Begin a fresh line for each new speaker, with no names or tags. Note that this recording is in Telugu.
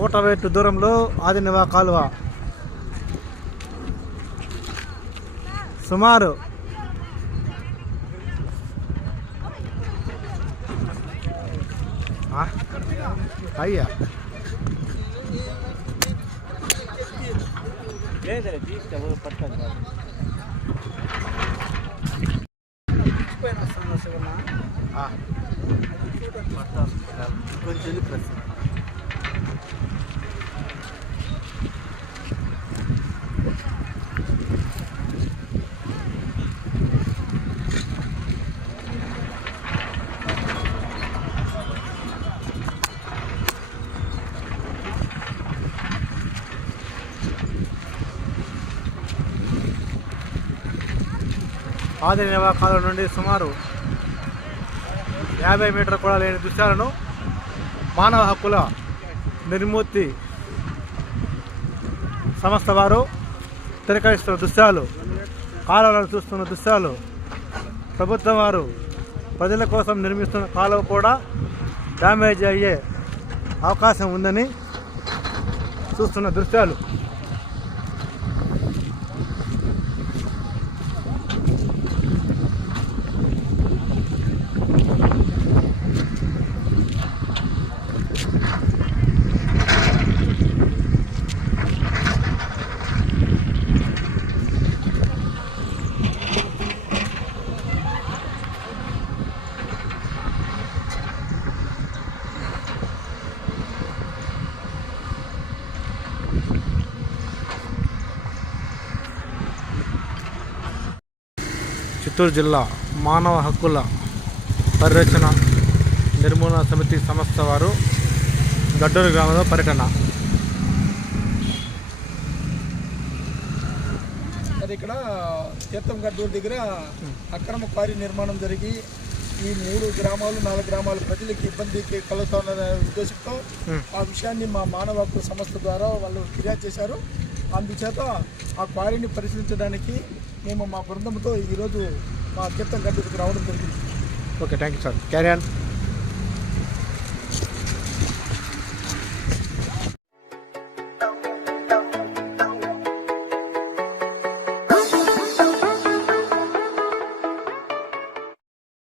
కోటవేటు దూరంలో ఆదినివా కాలువ సుమారు? అయ్యా. కొంచెం ప్రెస్ ఆదినివా కాలం నుండి సుమారు యాభై మీటర్ కూడా లేని దృశ్యాలను మానవ హక్కుల నిర్మూర్తి సంస్థ వారు తిరకరిస్తున్న దృశ్యాలు కాలువలను చూస్తున్న దృశ్యాలు ప్రభుత్వం వారు ప్రజల కోసం నిర్మిస్తున్న కాలువ కూడా డ్యామేజ్ అయ్యే అవకాశం ఉందని చూస్తున్న దృశ్యాలు. చిత్తూరు జిల్లా మానవ హక్కుల పరిరక్షణ నిర్మూలన సమితి సంస్థ వారు గడ్డూరు గ్రామంలో పర్యటన
ఇక్కడ తీర్థం గడ్డూరు దగ్గర అక్రమ క్వారీ నిర్మాణం జరిగి ఈ మూడు గ్రామాలు నాలుగు గ్రామాల ప్రజలకు ఇబ్బందికి కలుగుతున్న ఉద్దేశంతో. ఆ విషయాన్ని మా మానవ హక్కుల సంస్థ ద్వారా వాళ్ళు ఫిర్యాదు చేశారు అందుచేత ఆ క్వారీని పరిశీలించడానికి మేము మా బృందంతో ఈరోజు మా తీర్థం గడ్డకు రావడం జరిగింది.
Okay thank you sir. Carry